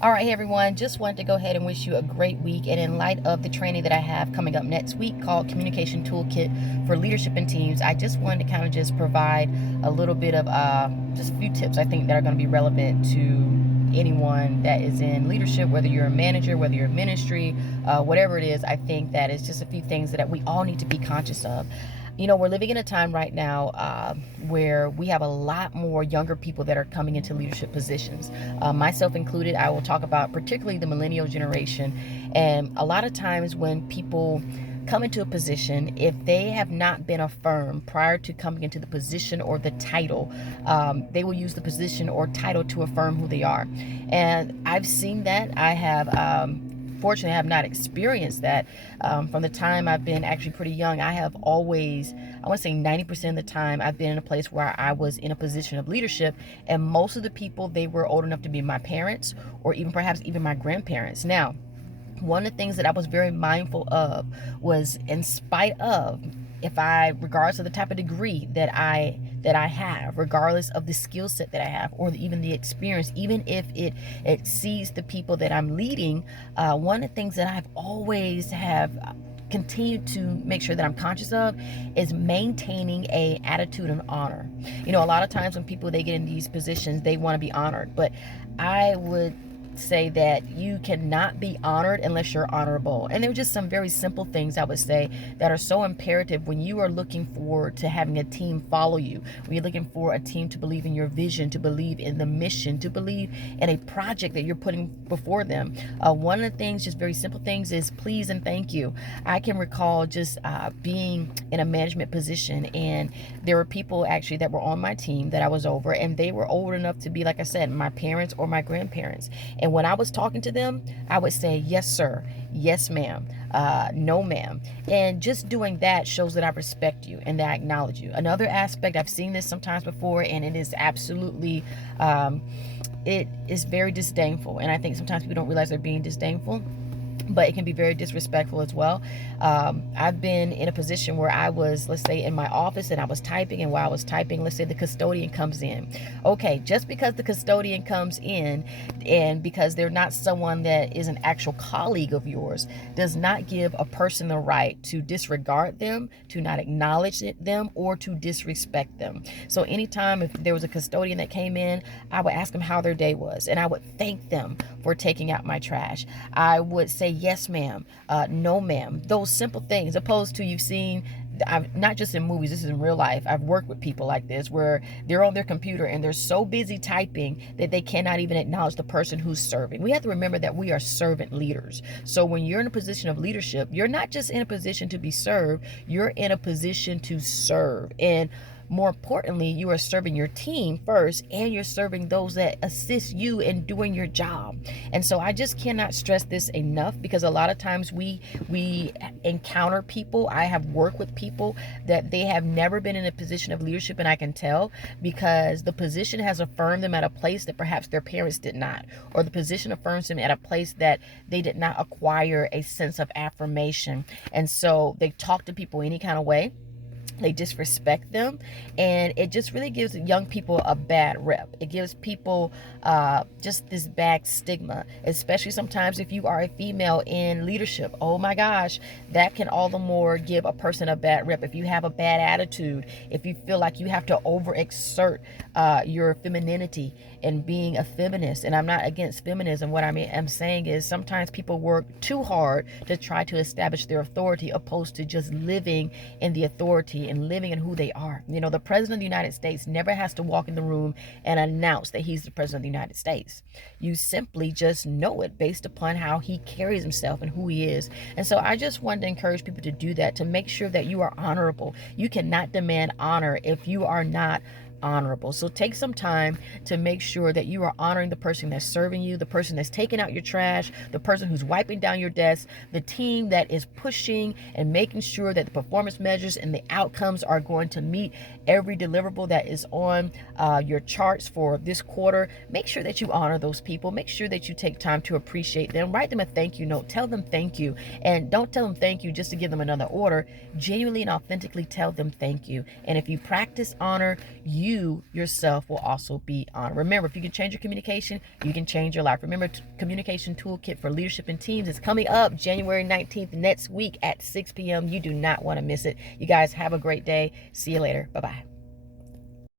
All right, hey everyone, just wanted to go ahead and wish you a great week. And in light of the training that I have coming up next week called Communication Toolkit for Leadership and Teams, I just wanted to kind of just provide a little bit of just a few tips I think that are going to be relevant to anyone that is in leadership, whether you're a manager, whether you're in ministry, whatever it is. I think that it's just a few things that we all need to be conscious of. We're living in a time right now where we have a lot more younger people that are coming into leadership positions, myself included. I will talk about particularly the Millennial Generation. And a lot of times when people come into a position, if they have not been affirmed prior to coming into the position or the title, they will use the position or title to affirm who they are. And I've seen that. I have fortunately have not experienced that. From the time I've been actually pretty young, I have always, I want to say 90% of the time, I've been in a place where I was in a position of leadership, and most of the people, they were old enough to be my parents or even perhaps even my grandparents. Now, one of the things that I was very mindful of was, in spite of, regardless of the type of degree that I have, regardless of the skill set that I have, or even the experience, even if it exceeds the people that I'm leading, one of the things that I've always have continued to make sure that I'm conscious of is maintaining a attitude of honor. A lot of times when people, they get in these positions, they want to be honored, but I would say that you cannot be honored unless you're honorable. And there are just some very simple things I would say that are so imperative when you are looking forward to having a team follow you, when you're looking for a team to believe in your vision, to believe in the mission, to believe in a project that you're putting before them. One of the things, just very simple things, is please and thank you. I can recall just being in a management position, and there were people actually that were on my team that I was over, and they were old enough to be, like I said, my parents or my grandparents. And when I was talking to them, I would say, yes, sir, yes, ma'am, no, ma'am. And just doing that shows that I respect you and that I acknowledge you. Another aspect, I've seen this sometimes before, and it is absolutely, it is very disdainful. And I think sometimes people don't realize they're being disdainful, but it can be very disrespectful as well. I've been in a position where I was, let's say, in my office, and I was typing, and while I was typing, let's say the custodian comes in. Okay, just because the custodian comes in, and because they're not someone that is an actual colleague of yours, does not give a person the right to disregard them, to not acknowledge them, or to disrespect them. So anytime if there was a custodian that came in, I would ask them how their day was, and I would thank them for taking out my trash. I would say, yes, ma'am, no, ma'am. Those simple things, opposed to, you've seen, I've not just in movies, this is in real life. I've worked with people like this where they're on their computer and they're so busy typing that they cannot even acknowledge the person who's serving. We have to remember that we are servant leaders. So when you're in a position of leadership, you're not just in a position to be served, you're in a position to serve. And more importantly, you are serving your team first, and you're serving those that assist you in doing your job. And so I just cannot stress this enough, because a lot of times we encounter people. I have worked with people that they have never been in a position of leadership, and I can tell because the position has affirmed them at a place that perhaps their parents did not, or the position affirms them at a place that they did not acquire a sense of affirmation. And so they talk to people any kind of way. They disrespect them, and it just really gives young people a bad rep. It gives people just this bad stigma, especially sometimes if you are a female in leadership. Oh my gosh, that can all the more give a person a bad rep. If you have a bad attitude, if you feel like you have to overexert your femininity and being a feminist, and I'm not against feminism. What I'm saying is sometimes people work too hard to try to establish their authority, opposed to just living in the authority and living in who they are. The president of the United States never has to walk in the room and announce that he's the president of the United States. You simply just know it based upon how he carries himself and who he is. And so I just wanted to encourage people to do that, to make sure that you are honorable. You cannot demand honor if you are not honorable. So take some time to make sure that you are honoring the person that's serving you, the person that's taking out your trash, the person who's wiping down your desk, the team that is pushing and making sure that the performance measures and the outcomes are going to meet every deliverable that is on your charts for this quarter. Make sure that you honor those people. Make sure that you take time to appreciate them. Write them a thank you note. Tell them thank you. And don't tell them thank you just to give them another order. Genuinely and authentically tell them thank you. And if you practice honor, you you yourself will also be honored. Remember, if you can change your communication, you can change your life. Remember, Communication Toolkit for Leadership and Teams is coming up January 19th next week at 6 p.m. You do not want to miss it. You guys have a great day. See you later. Bye-bye.